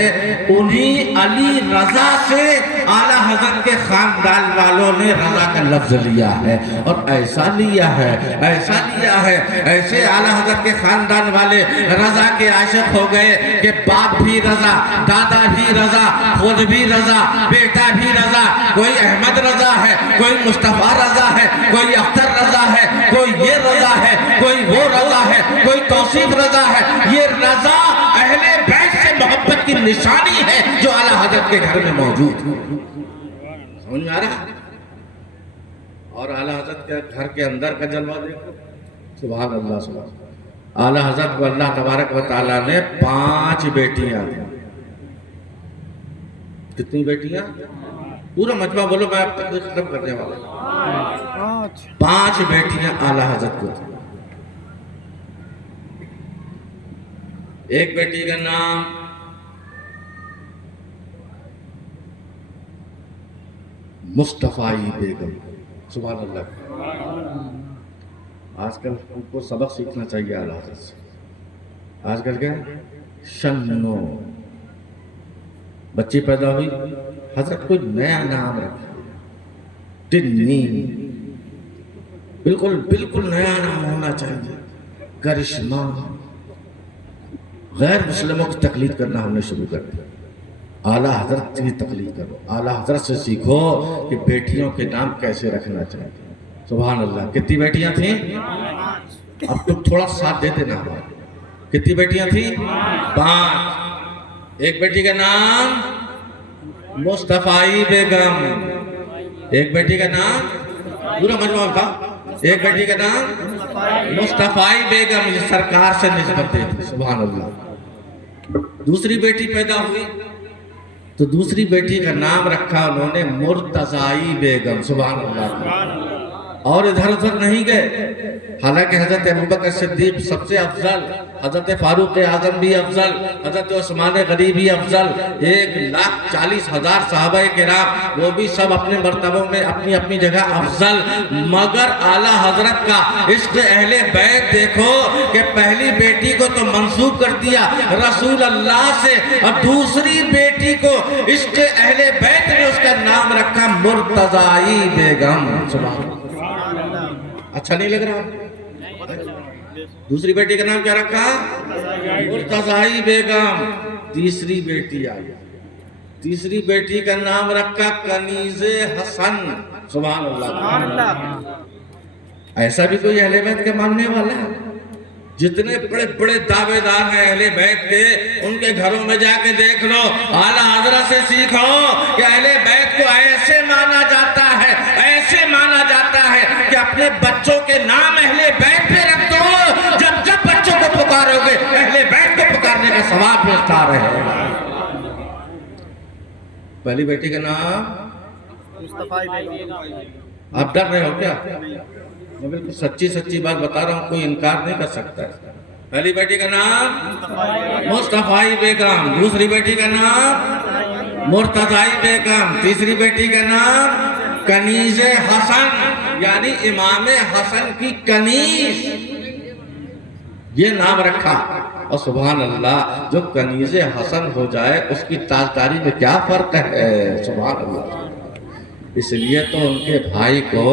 انہی علی رضا سے اعلیٰ حضرت کے خاندان والوں نے رضا کا لفظ لیا ہے، اور ایسا لیا ہے، ایسا لیا ہے، ایسے اعلیٰ حضرت کے خاندان والے رضا کے عاشق ہو گئے کہ باپ بھی رضا، دادا بھی رضا، خود بھی رضا، بیٹا بھی رضا، کوئی احمد رضا ہے، کوئی مصطفیٰ رضا ہے، کوئی اختر رضا ہے، کوئی یہ رضا ہے، کوئی وہ رضا ہے، کوئی توصیف رضا ہے۔ یہ رضا اہل بیت سے محبت کی نشانی ہے جو اعلیٰ حضرت کے گھر میں موجود ہے۔ سمجھ میں آ رہا ہے؟ اور اعلیٰ حضرت کے گھر کے اندر کا جلوہ دیکھو، سبحان اللہ، سبحان اللہ۔ اعلیٰ حضرت کو اللہ تبارک و تعالیٰ نے 5 بیٹیاں دیں۔ کتنی بیٹیاں؟ پورا مجمع بولو، میں اب تک ختم کرنے والا ہوں۔ 5 بیٹیاں اعلیٰ حضرت کو دیں۔ ایک بیٹی کا نام مصطفائی بیگم، سبحان اللہ۔ آج کل ہم کو سبق سیکھنا چاہیے اعلیٰ حضرت سے۔ آج کل کیا شنو بچی پیدا ہوئی، حضرت کوئی نیا نام رکھا، ٹنی، بالکل نیا نام ہونا چاہیے، کرشمہ۔ غیر مسلموں کی تقلید کرنا ہم نے شروع کر دیا، اعلیٰ حضرت کی تقلید کرو، اعلیٰ حضرت سے سیکھو کہ بیٹیوں کے نام کیسے رکھنا چاہیے، سبحان اللہ۔ کتنی بیٹیاں تھیں؟ اب تم تھوڑا ساتھ دے دینا ہمارے۔ کتنی بیٹیاں تھیں؟ 5۔ ایک بیٹی کا نام مصطفائی بیگم، ایک بیٹی کا نام پورا مجموعہ تھا، ایک بیٹی کا نام مصطفائی بیگم، یہ سرکار سے نسبت دیتی، سبحان اللہ۔ دوسری بیٹی پیدا ہوئی تو دوسری بیٹی کا نام رکھا انہوں نے مرتضائی بیگم، سبحان اللہ۔ اور ادھر ادھر نہیں گئے، حالانکہ حضرت ابوبکر صدیق سب سے افضل، حضرت فاروق اعظم بھی افضل، حضرت عثمان غنی بھی افضل، 1,40,000 صحابہ کرام، وہ بھی سب اپنے مرتبوں میں اپنی اپنی جگہ افضل، مگر اعلیٰ حضرت کا عشق اہل بیت دیکھو کہ پہلی بیٹی کو تو منسوب کر دیا رسول اللہ سے، اور دوسری بیٹی کو عشق اہل بیت نے اس کا نام رکھا مرتضائی بیگم، سبحان اللہ۔ اچھا نہیں لگ رہا؟ دوسری بیٹی کا نام کیا رکھا؟ مرتضائی بیگم۔ تیسری بیٹی آئی، تیسری بیٹی کا نام رکھا کنیز حسن، سبحان اللہ۔ ایسا بھی کوئی اہل بیت کے ماننے والا ہے؟ جتنے بڑے بڑے دعوے دار ہیں اہل بیت کے، ان کے گھروں میں جا کے دیکھ لو، اعلیٰ حضرت سے سیکھو کہ اہل بیت کو ایسے مانا جاتا ہے، ایسے مانا جاتا ہے کہ اپنے بچوں کے نام اہل بیت پہ رکھ دو، جب جب بچوں کو پکارو گے اہل بیت کو پکارنے کا ثواب ملتا رہے۔ پہلی بیٹی کا نام مصطفائی بیگم۔ آپ ڈر رہے ہو کیا؟ میں بالکل سچی بات بتا رہا ہوں، کوئی انکار نہیں کر سکتا ہے۔ پہلی بیٹی کا نام مصطفائی بیگم، دوسری بیٹی کا نام مرتضائی بیگم، تیسری بیٹی کا نام کنیز حسن، یعنی امام حسن کی کنیز، یہ نام رکھا۔ اور سبحان اللہ، جو کنیز حسن ہو جائے اس کی تاجداری میں کیا فرق ہے، سبحان اللہ۔ اس لیے تو ان کے بھائی کو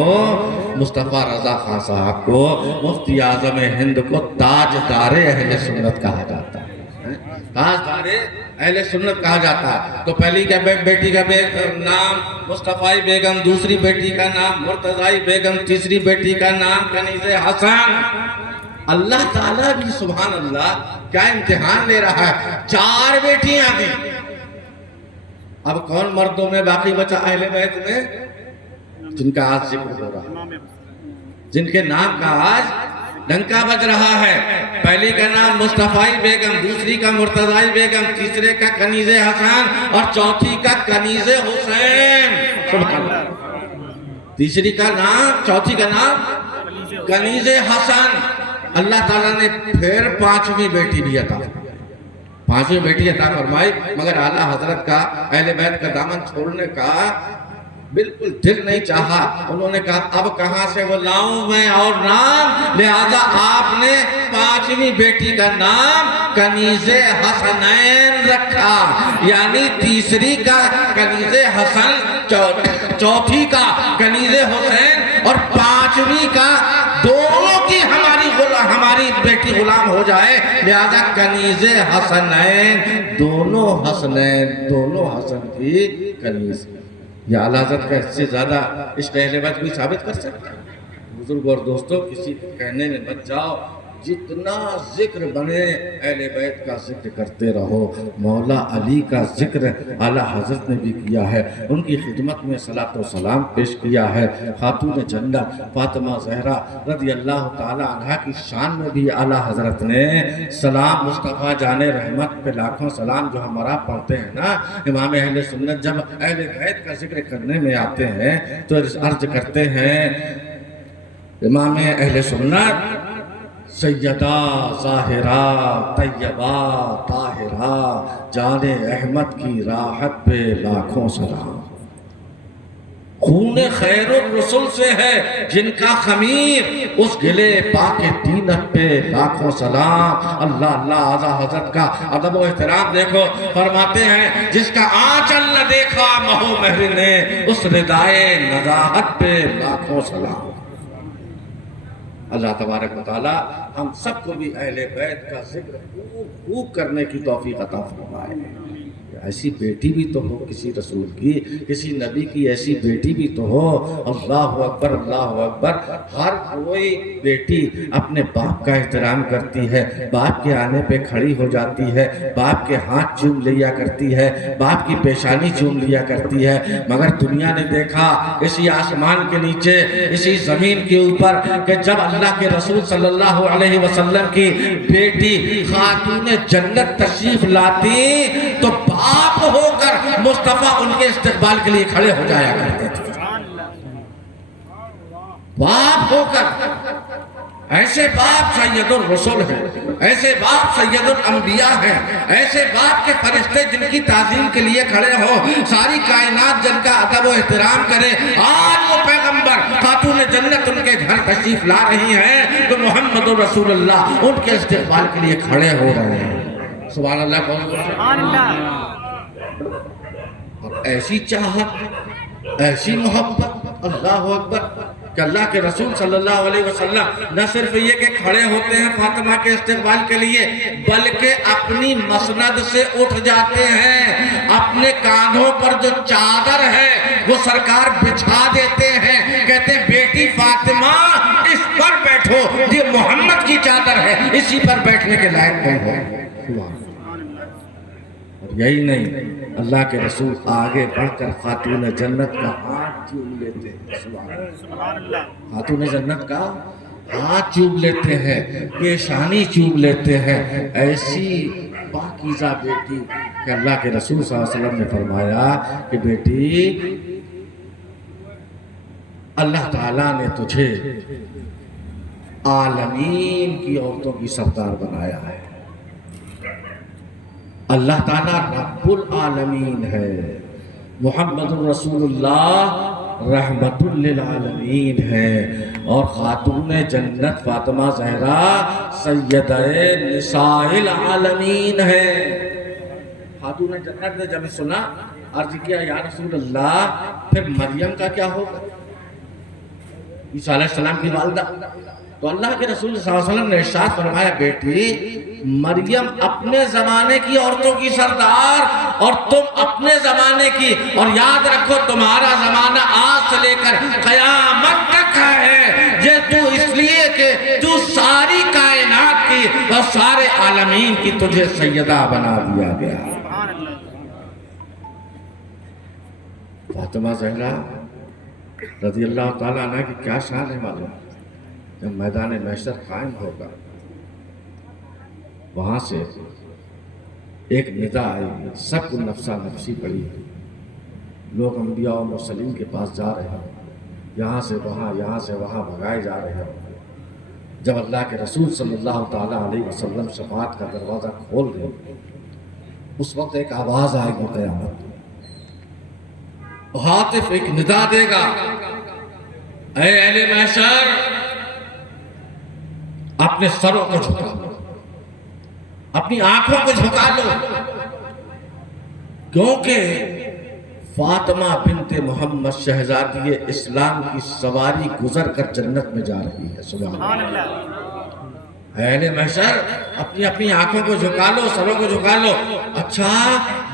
مصطفیٰ رضا خان صاحب کو، مفتی اعظم ہند کو تاجدار اہل سنت کہا جاتا ہے، تاجدار اہل سنت کہا جاتا ہے۔ تو پہلی کا بیٹی کا نام مصطفائی بیگم، دوسری بیٹی کا نام مرتضائی بیگم، تیسری بیٹی کا نام کنیز حسن۔ اللہ تعالیٰ بھی سبحان اللہ کیا امتحان لے رہا ہے. 4 بیٹیاں دی. اب کون مردوں میں باقی بچا اہل بیت میں جن کا آج ذکر ہو رہا ہے, جن کے نام کا آج ڈنکا بج رہا ہے. پہلی کا نام مصطفی بیگم, دوسری کا مرتضی بیگم, تیسرے کا کنیز حسن اور چوتھی کا کنیز حسین. سبحان اللہ. تیسری کا نام, چوتھی کا نام کنیز حسن. اللہ تعالیٰ نے پھر 5ویں بیٹی بھی عطا, 5ویں بیٹی عطا فرمائی, مگر اعلیٰ حضرت کا اہل بیت کا دامن چھوڑنے کا بالکل دل نہیں چاہا. انہوں نے کہا اب کہاں سے وہ لاؤں میں اور نام, لہذا آپ نے 5ویں بیٹی کا نام کنیز حسنین رکھا, یعنی تیسری کا کنیز حسن, چوتھی کا کنیز حسین اور 5ویں کا دونوں کی ہماری بیٹی غلام ہو جائے, لہذا کنیز حسنین, دونوں حسن کی کنیز. یا اعلیٰ حضرت کا اس سے زیادہ عشق اہل بیت کوئی ثابت کر سکتا ہے؟ بزرگ اور دوستوں, کسی کہنے میں مت جاؤ, جتنا ذکر بنے اہل بیت کا ذکر کرتے رہو. مولا علی کا ذکر اعلیٰ حضرت نے بھی کیا ہے, ان کی خدمت میں صلاۃ و سلام پیش کیا ہے. خاتون جنت فاطمہ زہرا رضی اللہ تعالی عنہا کی شان میں بھی اعلیٰ حضرت نے سلام, مصطفیٰ جان رحمت پہ لاکھوں سلام جو ہمارا پڑھتے ہیں نا. امام اہل سنت جب اہل بیت کا ذکر کرنے میں آتے ہیں تو عرض کرتے ہیں, امام اہل سنت سیدہ ظاہرہ طیبہ طاہرہ جان احمد کی راحت پہ لاکھوں سلام. خون خیر الرسل سے ہے جن کا خمیر, اس گلے پاک دینت پہ لاکھوں سلام. اللہ اللہ. اعلیٰ حضرت کا ادب و احترام دیکھو, فرماتے ہیں جس کا آنچل نہ دیکھا مہو مہر نے, اس ردائے نزاہت پہ لاکھوں سلام. اللہ تبارک و تعالی ہم سب کو بھی اہل بیت کا ذکر خوب کرنے کی توفیق عطا فرمائے. ایسی بیٹی بھی تو ہو کسی رسول کی, کسی نبی کی ایسی بیٹی بھی تو ہو. اللہ اکبر اللہ اکبر. ہر کوئی بیٹی اپنے باپ کا احترام کرتی ہے, باپ کے آنے پہ کھڑی ہو جاتی ہے, باپ کے ہاتھ چوم لیا کرتی ہے, باپ کی پیشانی چوم لیا کرتی ہے. مگر دنیا نے دیکھا اسی آسمان کے نیچے, اسی زمین کے اوپر, کہ جب اللہ کے رسول صلی اللہ علیہ وسلم کی بیٹی خاتون جنت تشریف لاتی تو باپ ہو کر مصطفیٰ ان کے استقبال کے لیے کھڑے ہو جایا کرتے تھے. باپ ہو کر. ایسے باپ سید الرسل ہیں, ایسے باپ سید الانبیاء ہیں, ایسے باپ کے فرشتے جن کی تعظیم کے لیے کھڑے ہو, ساری کائنات جن کا ادب و احترام کرے. آج وہ پیغمبر خاتون جنت ان کے گھر تشریف لا رہی ہیں تو محمد رسول اللہ ان کے استقبال کے لیے کھڑے ہو رہے ہیں. سبحان اللہ. سبحان اللہ. اور ایسی چاہت, ایسی محبت, اللہ اکبر, کہ اللہ کے رسول صلی اللہ علیہ وسلم نہ صرف یہ کہ کھڑے ہوتے ہیں فاطمہ کے استقبال کے لیے, بلکہ اپنی مسند سے اٹھ جاتے ہیں, اپنے کاندھوں پر جو چادر ہے وہ سرکار بچھا دیتے ہیں, کہتے ہیں بیٹی فاطمہ اس پر بیٹھو, یہ محمد کی چادر ہے, اسی پر بیٹھنے کے لائق نہیں ہے. اور یہی نہیں, اللہ کے رسول آگے بڑھ کر خاتون جنت کا ہاتھ چوم لیتے ہیں. سبحان اللہ. خاتون جنت کا ہاتھ چوم لیتے ہیں, پیشانی چوم لیتے ہیں. ایسی پاکیزہ بیٹی کہ اللہ کے رسول صلی اللہ علیہ وسلم نے فرمایا کہ بیٹی اللہ تعالیٰ نے تجھے عالمین کی عورتوں کی سردار بنایا ہے. اللہ تعالیٰ رب العالمین ہے, محمد رسول اللہ رحمت للعالمین ہے, اور خاتون جنت فاطمہ زہرا سیدہ نساء العالمین ہے. خاتون جنت نے جب سنا عرض کیا یا رسول اللہ پھر مریم کا کیا ہوگا, عیسیٰ علیہ السلام کی والدہ. تو اللہ کے رسول صلی اللہ علیہ وسلم نے ارشاد فرمایا بیٹی مریم اپنے زمانے کی عورتوں کی سردار اور تم اپنے زمانے کی, اور یاد رکھو تمہارا زمانہ آج سے لے کر قیامت تک ہے. یہ تو اس لیے کہ تو ساری کائنات کی اور سارے عالمین کی تجھے سیدہ بنا دیا گیا۔ فاطمہ زہرا رضی اللہ تعالیٰ عنہ کی کیا شان ہے معلوم؟ جب میدان محشر قائم ہوگا وہاں سے ایک ندا آئی، سب کو نفسہ نفسی پڑی، لوگ انبیاء و مرسلین کے پاس جا رہے ہیں، یہاں سے وہاں بھگائے جا رہے ہیں۔ جب اللہ کے رسول صلی اللہ تعالیٰ علیہ وسلم شفاعت کا دروازہ کھول دیں، اس وقت ایک آواز آئے گی قیامت، ہاتف ایک ندا دے گا، اے اہل محشر اپنے سروں کو جھکا لو، اپنی آنکھوں کو جھکا لو، کیونکہ فاطمہ بنت محمد شہزادی اسلام کی سواری گزر کر جنت میں جا رہی ہے۔ سبحان اللہ۔ اہل محشر اپنی اپنی آنکھوں کو جھکا لو، سروں کو جھکا لو۔ اچھا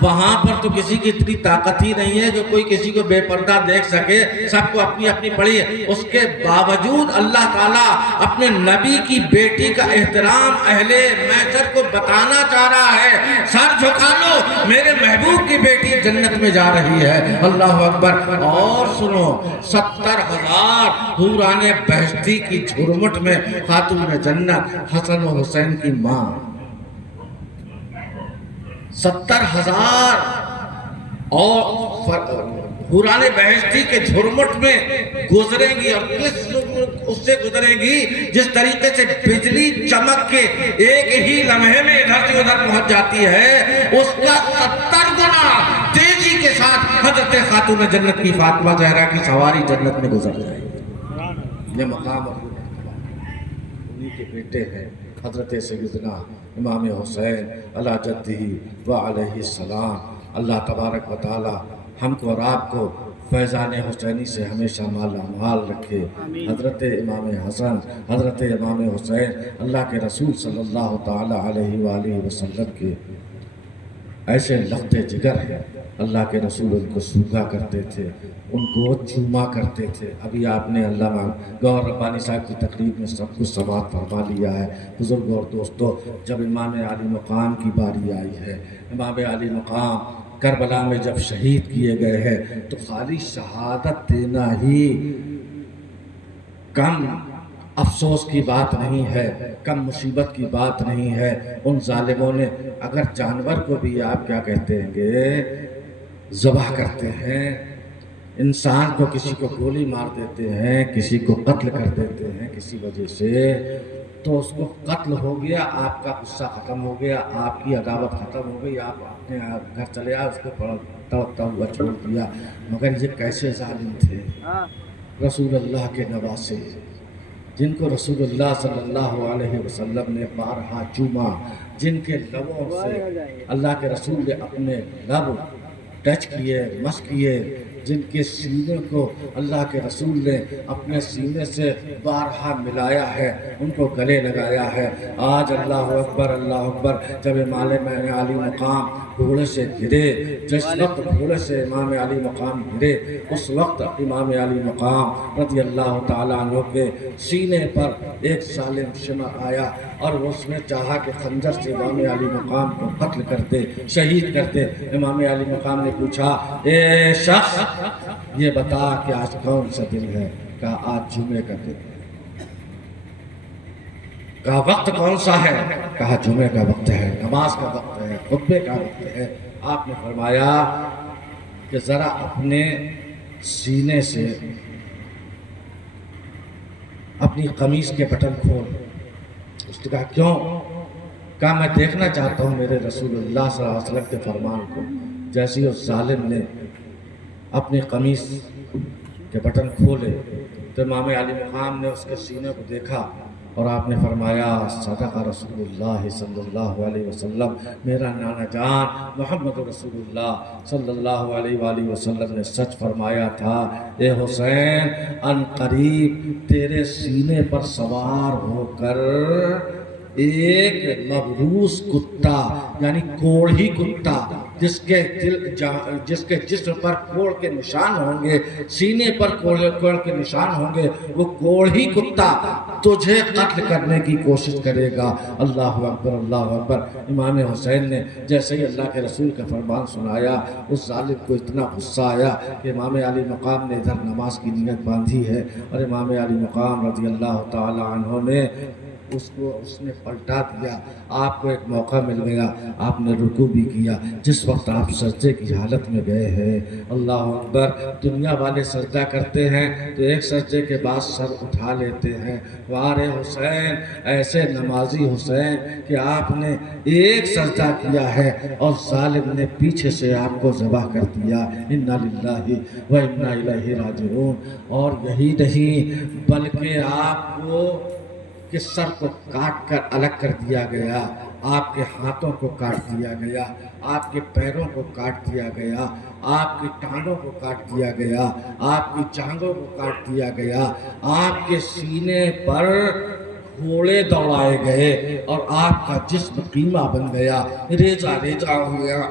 وہاں پر تو کسی کی اتنی طاقت ہی نہیں ہے کہ کوئی کسی کو بے پردہ دیکھ سکے، سب کو اپنی اپنی پڑی ہے، اس کے باوجود اللہ تعالیٰ اپنے نبی کی بیٹی کا احترام اہل محشر کو بتانا چاہ رہا ہے، سر جھکا لو، میرے محبوب کی بیٹی جنت میں جا رہی ہے۔ اللہ اکبر۔ اور سنو، 70,000 حوران بہشتی کی جھرمٹ میں خاتون جنت حسن و حسین کی ماں، 70,000 اور حوران بہشتی کے جھرمٹ میں گزریں گی، اور اس سے گزریں گی جس طریقے سے بجلی چمک کے ایک ہی لمحے میں ادھر سے ادھر پہنچ جاتی ہے، اس کا 70 گنا تیزی کے ساتھ حضرت خاتون جنت کی فاطمہ زہرا کی سواری جنت میں گزر جائے گی۔ یہ مقام انہی کے بیٹے ہیں حضرت سیدنا امام حسین علی جدہ و علیہ السلام۔ اللہ تبارک و تعالی ہم کو اور آپ کو فیضان حسینی سے ہمیشہ مالا مال رکھے۔ حضرت امام حسن، حضرت امام حسین اللہ کے رسول صلی اللہ تعالی علیہ وآلہ وسلم کے ایسے لخت جگر ہیں، اللہ کے رسول ان کو سوکھا کرتے تھے، ان کو چوما کرتے تھے۔ ابھی آپ نے علامہ گوہر ربانی صاحب کی تقریر میں سب کچھ سماعت فرما لیا ہے۔ بزرگ اور دوستو، جب امام علی مقام کی باری آئی ہے، امام علی مقام کربلا میں جب شہید کیے گئے ہیں، تو خالی شہادت دینا ہی کم افسوس کی بات نہیں ہے، کم مصیبت کی بات نہیں ہے۔ ان ظالموں نے اگر جانور کو بھی آپ کیا کہتے ہیں گے ذبح کرتے ہیں، انسان کو کسی کو گولی مار دیتے ہیں، کسی کو قتل کر دیتے ہیں کسی وجہ سے، تو اس کو قتل ہو گیا، آپ کا غصہ ختم ہو گیا، آپ کی عداوت ختم ہو گئی، آپ اپنے گھر چلے آئے، اس کو توتا ہوا چھوڑ دیا۔ مگر یہ کیسے ظالم تھے، رسول اللہ کے نواسے، جن کو رسول اللہ صلی اللہ علیہ وسلم نے بارہا چوما، جن کے لبوں سے اللہ کے رسول نے اپنے لب ٹچ کیے، مس کیے، جن کے سینے کو اللہ کے رسول نے اپنے سینے سے بارہا ملایا ہے، ان کو گلے لگایا ہے۔ آج اللہ اکبر اللہ اکبر، جب امام علی مقام گھوڑے سے گرے، جس وقت گھوڑے سے امام علی مقام گرے، اس وقت امام علی مقام رضی اللہ تعالیٰ عنہ کے سینے پر ایک ظالم شمع آیا، اور اس نے چاہا کہ خنجر سے امام علی مقام کو قتل کرتے، شہید کرتے۔ امام علی مقام نے پوچھا، اے شخص یہ بتا کہ آج کون سا دن ہے؟ کہا آج جمعے کا دن ہے۔ کہا وقت کون سا ہے؟ کہا جمعے کا وقت ہے، نماز کا وقت ہے، خطبے کا وقت ہے۔ آپ نے فرمایا کہ ذرا اپنے سینے سے اپنی قمیص کے بٹن کھول۔ اس نے کہا کیوں؟ کہا میں دیکھنا چاہتا ہوں میرے رسول اللہ صلی اللہ علیہ وسلم کے فرمان کو۔ جیسے اس ظالم نے اپنی قمیص کے بٹن کھولے تو امام علی مقام نے اس کے سینے کو دیکھا، اور آپ نے فرمایا صدق رسول اللہ صلی اللہ علیہ وسلم، میرا نانا جان محمد رسول اللہ صلی اللہ علیہ وآلہ وسلم نے سچ فرمایا تھا۔ اے حسین، ان قریب تیرے سینے پر سوار ہو کر ایک مبعوث کتا، یعنی کوڑھی کتا، جس کے جسم پر کوڑ کے نشان ہوں گے، سینے پر کوڑ کے نشان ہوں گے، وہ کوڑھی کتا تجھے قتل کرنے کی کوشش کرے گا۔ اللہ اکبر، اللہ اکبر۔ امام حسین نے جیسے ہی اللہ کے رسول کا فرمان سنایا، اس ظالم کو اتنا غصہ آیا کہ امام علی مقام نے ادھر نماز کی نیت باندھی ہے، اور امام علی مقام رضی اللہ تعالی عنہ نے اس نے پلٹا دیا۔ آپ کو ایک موقع مل گیا، آپ نے رکوع بھی کیا، جس وقت آپ سجدے کی حالت میں گئے ہیں۔ اللہ اکبر۔ دنیا والے سجدہ کرتے ہیں تو ایک سجدے کے بعد سر اٹھا لیتے ہیں، وارے حسین، ایسے نمازی حسین کہ آپ نے ایک سجدہ کیا ہے اور ظالم نے پیچھے سے آپ کو ذبح کر دیا۔ انا للہ و انا الیہ راجعون۔ اور یہی نہیں بلکہ آپ کو کہ سر کو کاٹ کر الگ کر دیا گیا، آپ کے ہاتھوں کو کاٹ دیا گیا، آپ کے پیروں کو کاٹ دیا گیا، آپ کی ٹانگوں کو کاٹ دیا گیا، آپ کی جانگوں کو کاٹ دیا گیا، آپ کے سینے پر گھوڑے دوڑائے گئے اور آپ کا جسم قیمہ بن گیا، ریزہ ریزہ ہو گیا،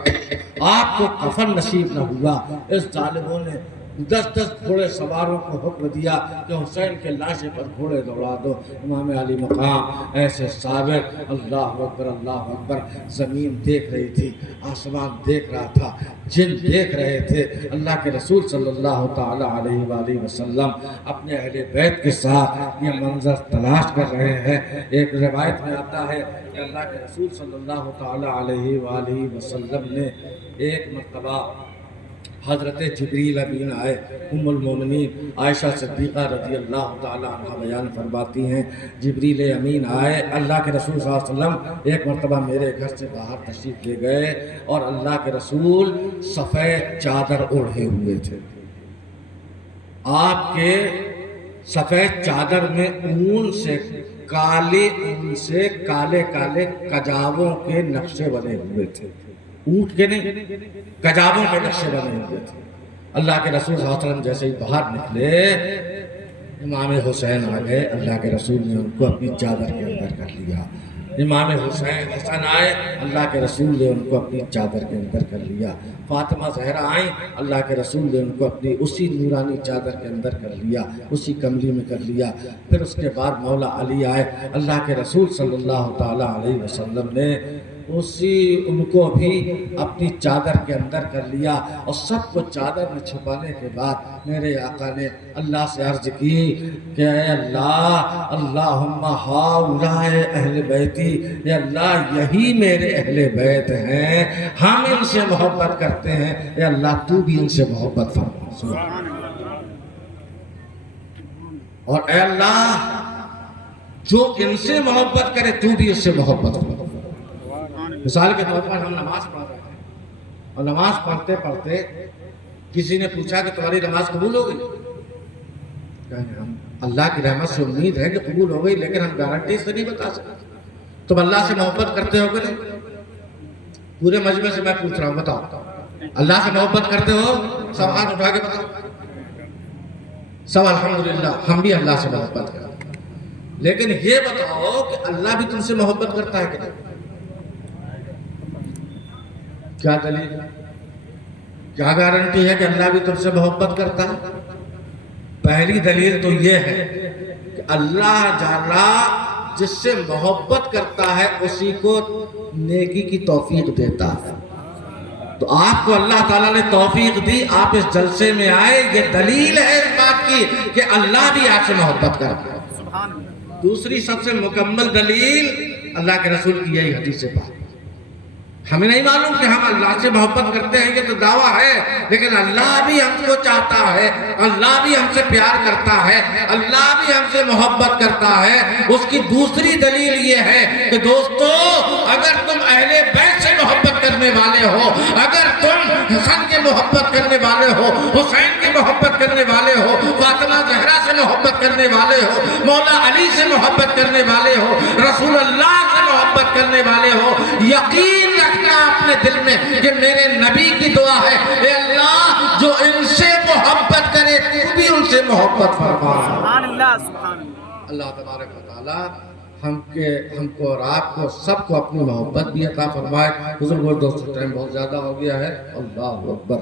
آپ کو کفن نصیب نہ ہوا۔ اس ظالموں نے 10 گھوڑے سواروں کو حکم دیا کہ حسین کے لاشے پر گھوڑے دوڑا دو۔ امام علی مقام ایسے صابر، اللہ اکبر، اللہ اکبر۔ زمین دیکھ رہی تھی، آسمان دیکھ رہا تھا، جن دیکھ رہے تھے۔ اللہ کے رسول صلی اللہ تعالی علیہ وآلہ وسلم اپنے اہل بیت کے ساتھ یہ منظر تلاش کر رہے ہیں۔ ایک روایت میں آتا ہے کہ اللہ کے رسول صلی اللہ تعالی علیہ وآلہ وسلم نے ایک مرتبہ حضرت جبریل امین آئے۔ ام المومنین عائشہ صدیقہ رضی اللہ تعالیٰ عنہ بیان فرماتی ہیں، جبریل امین آئے، اللہ کے رسول صلی اللہ علیہ وسلم ایک مرتبہ میرے گھر سے باہر تشریف لے گئے اور اللہ کے رسول سفید چادر اوڑھے ہوئے تھے۔ آپ کے سفید چادر میں اون سے کالے کالے کجاووں کے نقشے بنے ہوئے تھے، اونٹ کے نہیں، کجاووں کے نقشے بنے ہوئے تھے۔ اللہ کے رسول صلی اللہ علیہ وسلم جیسے ہی باہر نکلے، امام حسین آ گئے، اللہ کے رسول نے ان کو اپنی چادر کے اندر کر لیا۔ امام حسین آئے، اللہ کے رسول نے ان کو اپنی چادر کے اندر کر لیا۔ فاطمہ زہرا آئیں، اللہ کے رسول نے ان کو اپنی اسی نورانی چادر کے اندر کر لیا، اسی کملی میں کر لیا۔ پھر اس کے بعد مولا علی آئے، اللہ کے رسول صلی اللہ تعالیٰ علیہ وسلم نے ان کو بھی اپنی چادر کے اندر کر لیا، اور سب کو چادر میں چھپانے کے بعد میرے آقا نے اللہ سے عرض کی کہ اے اللہ، اللہم ہؤلاء اہل بیتی، اے اللہ یہی میرے اہل بیت ہیں، ہم ان سے محبت کرتے ہیں، اے اللہ تو بھی ان سے محبت فرما۔ اور اے اللہ جو ان سے محبت کرے تو بھی اس سے محبت فرما۔ مثال کے طور پر ہم نماز پڑھ رہے ہیں اور نماز پڑھتے پڑھتے کسی نے پوچھا کہ تمہاری نماز قبول ہو گئی؟ ہم اللہ کی رحمت سے امید ہے کہ قبول ہو گئی، لیکن ہم گارنٹی سے نہیں بتا سکتے۔ تم اللہ سے محبت کرتے ہو کہ نہیں؟ پورے مجمع سے میں پوچھ رہا ہوں، بتاؤ اللہ سے محبت کرتے ہو؟ سب ہاتھ اٹھا کے بتاؤ۔ سب الحمدللہ ہم بھی اللہ سے محبت کرتے ہیں، لیکن یہ بتاؤ کہ اللہ بھی تم سے محبت کرتا ہے کہ نہیں؟ کیا دلیل ہے؟ کیا گارنٹی ہے کہ اللہ بھی تم سے محبت کرتا ہے؟ پہلی دلیل تو یہ ہے کہ اللہ جالا جس سے محبت کرتا ہے اسی کو نیکی کی توفیق دیتا ہے۔ تو آپ کو اللہ تعالیٰ نے توفیق دی، آپ اس جلسے میں آئے، یہ دلیل ہے اس بات کی کہ اللہ بھی آپ سے محبت کرتا ہے۔ دوسری سب سے مکمل دلیل اللہ کے رسول کی یہی حدیث پاک۔ ہمیں نہیں معلوم کہ ہم اللہ سے محبت کرتے ہیں، یہ تو دعویٰ ہے، لیکن اللہ بھی ہم کو چاہتا ہے، اللہ بھی ہم سے پیار کرتا ہے، اللہ بھی ہم سے محبت کرتا ہے۔ اس کی دوسری دلیل یہ ہے کہ دوستو، اگر تم اہل بیت سے محبت کرنے والے ہو، اگر تم حسن کی محبت کرنے والے ہو، حسین کی محبت کرنے والے ہو، فاطمہ زہرا سے محبت کرنے والے ہو، مولا علی سے محبت کرنے والے ہو، رسول اللہ سے محبت کرنے والے ہو، یقین رکھنا اپنے دل میں کہ میرے نبی کی دعا ہے، اے اللہ جو ان سے محبت کرے تو بھی ان سے محبت فرما۔ سبحان اللہ، سبحان اللہ۔ اللہ تبارک و تعالی ہم کو اور آپ کو سب کو اپنی محبت بھی عطا فرمائے. بزرگوں دوستوں ٹائم بہت زیادہ ہو گیا ہے. اللہ اکبر.